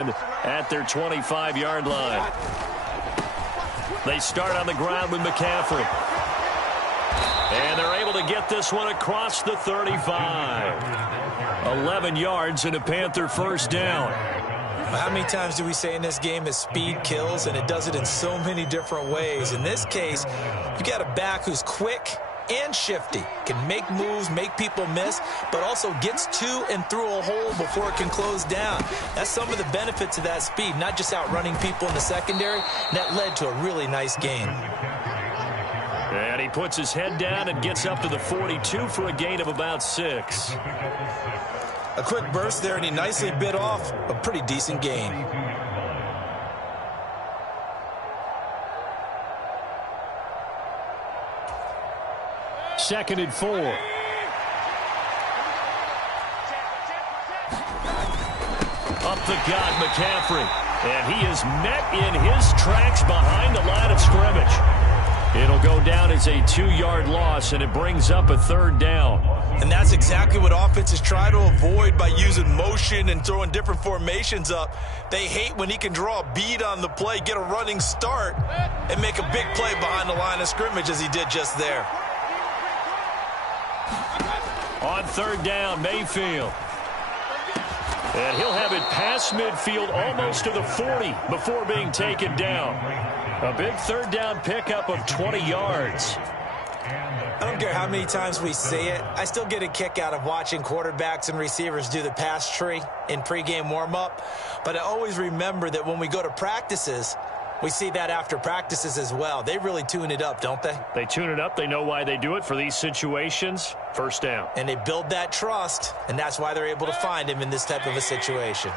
at their 25-yard line. They start on the ground with McCaffrey. And they're able to get this one across the 35. 11 yards and a Panther first down. How many times do we say in this game that speed kills, and it does it in so many different ways? In this case, you got a back who's quick and shifty, can make moves, make people miss, but also gets to and through a hole before it can close down. That's some of the benefits of that speed, not just outrunning people in the secondary. And that led to a really nice game. And he puts his head down and gets up to the 42 for a gain of about 6. A quick burst there, and he nicely bit off a pretty decent gain. Second and 4. Up the gut, McCaffrey. And he is met in his tracks behind the line of scrimmage. It'll go down as a 2-yard loss, and it brings up a third down. And that's exactly what offenses try to avoid by using motion and throwing different formations up. They hate when he can draw a bead on the play, get a running start, and make a big play behind the line of scrimmage as he did just there. On third down, Mayfield. And he'll have it past midfield almost to the 40 before being taken down. A big third down pickup of 20 yards. I don't care how many times we say it, I still get a kick out of watching quarterbacks and receivers do the pass tree in pregame warm-up. But I always remember that when we go to practices, we see that after practices as well. They really tune it up, don't they? They tune it up. They know why they do it for these situations. First down. And they build that trust, and that's why they're able to find him in this type of a situation.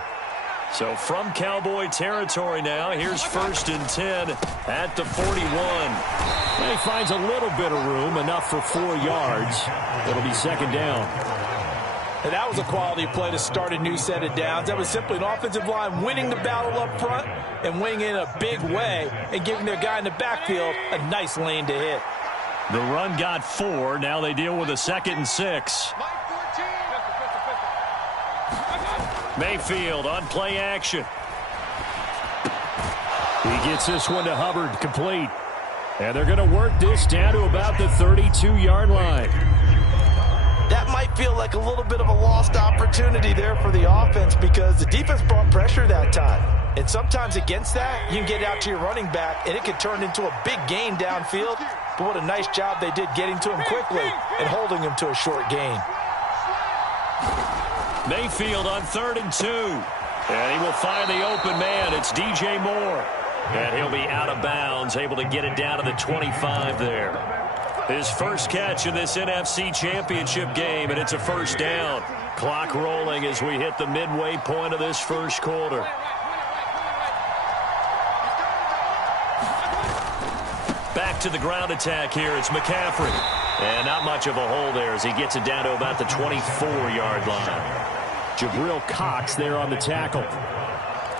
So from Cowboy territory now, here's 1st and 10 at the 41. And he finds a little bit of room, enough for 4 yards. It'll be second down. And that was a quality play to start a new set of downs. That was simply an offensive line winning the battle up front and winning in a big way and giving their guy in the backfield a nice lane to hit. The run got 4. Now they deal with a 2nd and 6. Mayfield on play action. He gets this one to Hubbard, complete. And they're going to work this down to about the 32-yard line. That might feel like a little bit of a lost opportunity there for the offense because the defense brought pressure that time. And sometimes against that, you can get out to your running back, and it can turn into a big gain downfield. But what a nice job they did getting to him quickly and holding him to a short gain. Mayfield on 3rd and 2. And he will find the open man. It's DJ Moore. And he'll be out of bounds, able to get it down to the 25 there. His first catch in this NFC Championship game, and it's a first down. Clock rolling as we hit the midway point of this first quarter. Back to the ground attack here. It's McCaffrey. And not much of a hole there as he gets it down to about the 24-yard line. Jabril Cox there on the tackle.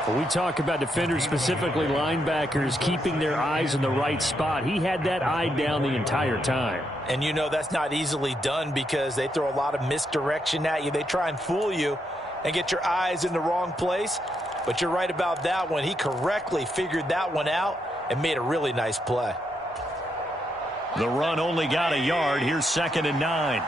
When we talk about defenders, specifically linebackers, keeping their eyes in the right spot, he had that eye down the entire time. And you know that's not easily done because they throw a lot of misdirection at you. They try and fool you and get your eyes in the wrong place. But you're right about that one. He correctly figured that one out and made a really nice play. The run only got a yard. Here's 2nd and 9.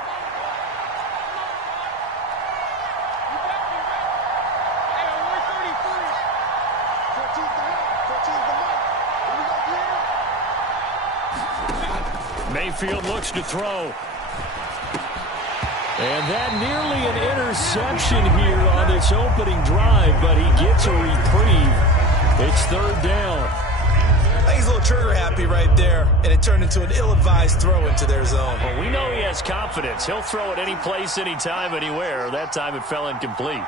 Mayfield looks to throw. And that nearly an interception here on this opening drive, but he gets a reprieve. It's 3rd down. I think he's a little trigger happy right there, and it turned into an ill-advised throw into their zone. Well, we know he has confidence. He'll throw it any place, anytime, anywhere. That time it fell incomplete.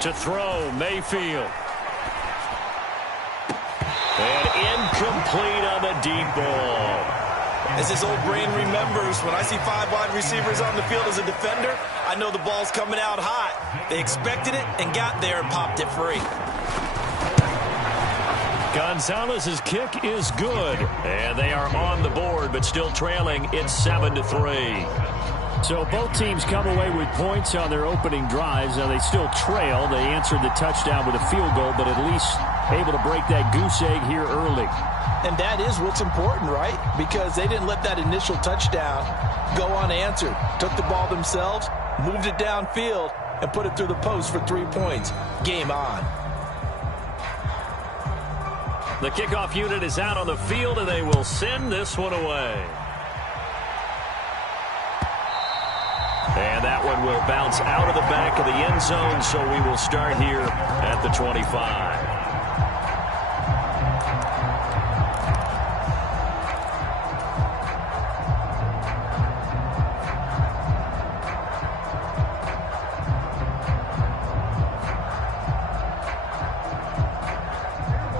To throw, Mayfield. And incomplete on the deep ball. As his old brain remembers, when I see 5 wide receivers on the field as a defender, I know the ball's coming out hot. They expected it and got there and popped it free. Gonzalez's kick is good. And they are on the board, but still trailing. It's 7-3. So both teams come away with points on their opening drives. Now they still trail. They answered the touchdown with a field goal, but at least able to break that goose egg here early. And that is what's important, right? Because they didn't let that initial touchdown go unanswered. Took the ball themselves, moved it downfield, and put it through the post for 3 points. Game on. The kickoff unit is out on the field, and they will send this one away. And that one will bounce out of the back of the end zone, so we will start here at the 25.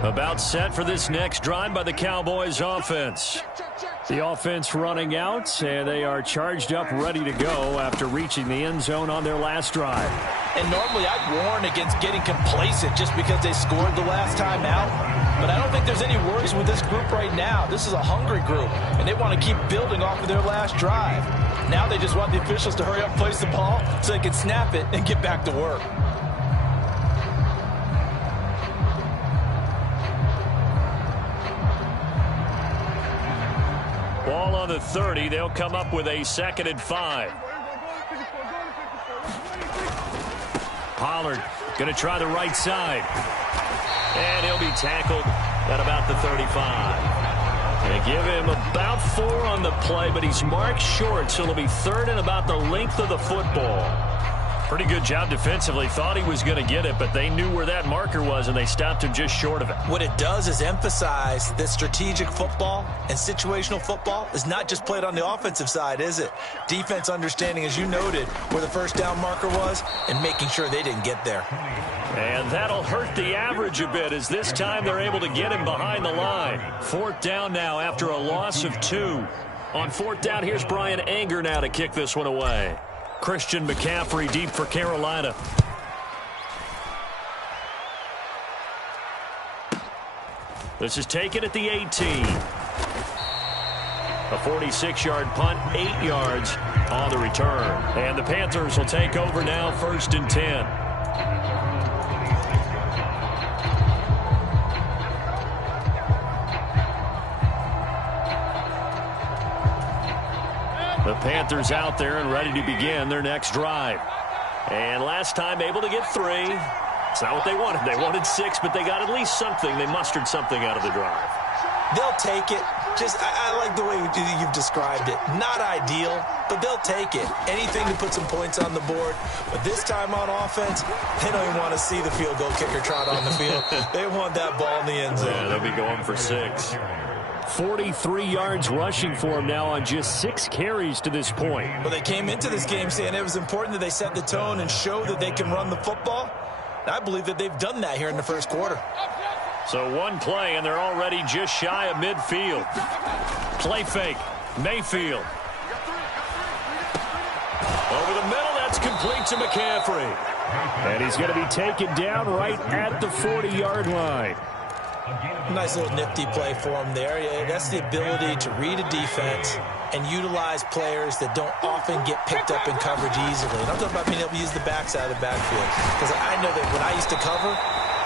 About set for this next drive by the Cowboys offense. The offense running out, and they are charged up, ready to go after reaching the end zone on their last drive. And normally I'd warn against getting complacent just because they scored the last time out. But I don't think there's any worries with this group right now. This is a hungry group, and they want to keep building off of their last drive. Now they just want the officials to hurry up and place the ball so they can snap it and get back to work. Ball on the 30. They'll come up with a 2nd and 5. Pollard going to try the right side. And he'll be tackled at about the 35. They give him about 4 on the play, but he's marked short, so it'll be 3rd and about the length of the football. Pretty good job defensively. Thought he was going to get it, but they knew where that marker was, and they stopped him just short of it. What it does is emphasize that strategic football and situational football is not just played on the offensive side, is it? Defense understanding, as you noted, where the first down marker was and making sure they didn't get there. And that'll hurt the average a bit, as this time they're able to get him behind the line. 4th down now after a loss of 2. On 4th down, here's Brian Anger now to kick this one away. Christian McCaffrey deep for Carolina. This is taken at the 18. A 46-yard punt, 8 yards on the return. And the Panthers will take over now, 1st and 10. The Panthers out there and ready to begin their next drive. And last time able to get 3. It's not what they wanted. They wanted 6, but they got at least something. They mustered something out of the drive. They'll take it. I like the way you've described it. Not ideal, but they'll take it. Anything to put some points on the board. But this time on offense, they don't even want to see the field goal kicker trot on the field. They want that ball in the end zone. Yeah, they'll be going for 6. 43 yards rushing for him now on just 6 carries to this point. Well, they came into this game saying it was important that they set the tone and show that they can run the football. And I believe that they've done that here in the first quarter. So one play, and they're already just shy of midfield. Play fake. Mayfield. Over the middle, that's complete to McCaffrey. And he's going to be taken down right at the 40-yard line. Nice little nifty play for him there. Yeah, that's the ability to read a defense and utilize players that don't often get picked up in coverage easily. And I'm talking about being able to use the backside of the backfield. Because I know that when I used to cover,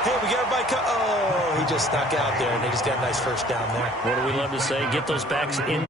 hey, we got everybody oh, he just snuck out there, and they just got a nice first down there. What do we love to say? Get those backs in.